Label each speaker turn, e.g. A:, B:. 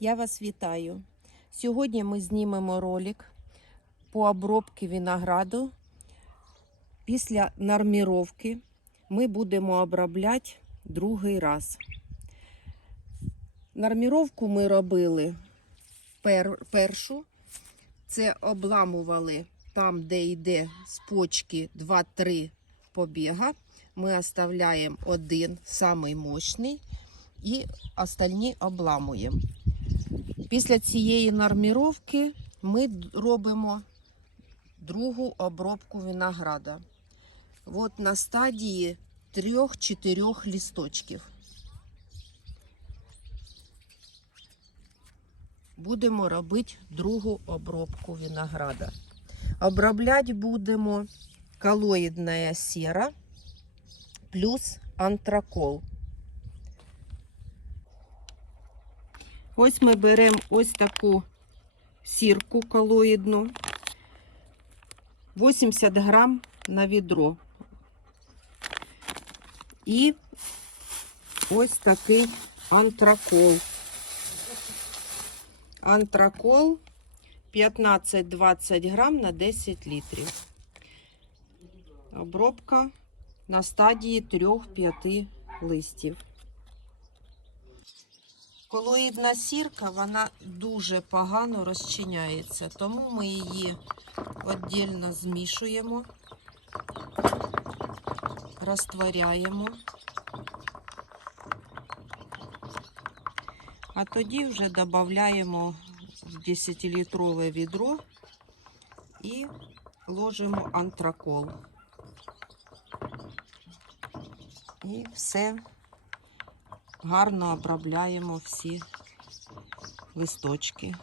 A: Я вас вітаю. Сьогодні ми знімемо ролик по обробці винограду. Після норміровки ми будемо обробляти другий раз. Норміровку ми робили пер, першу. Це обламували там, де йде з почки 2-3 побіга. Ми оставляємо один, самий мощний, і остальні обламуємо. Після цієї норміровки ми робимо другу обробку винограда. От на стадії трьох-чотирьох лісточків. Будемо робити другу обробку винограда. Обробляти будемо колоїдна сера плюс антракол. Ось ми беремо ось таку сірку колоїдну. 80 грам на відро. І ось такий антракол. Антракол 15-20 грам на 10 літрів. Обробка на стадії 3-5 листів. Колоїдна сірка, вона дуже погано розчиняється, тому ми її віддільно змішуємо, розтворяємо, а тоді вже додаємо в 10-літрове відро і ложимо антракол. І все гарно обробляємо всі листочки.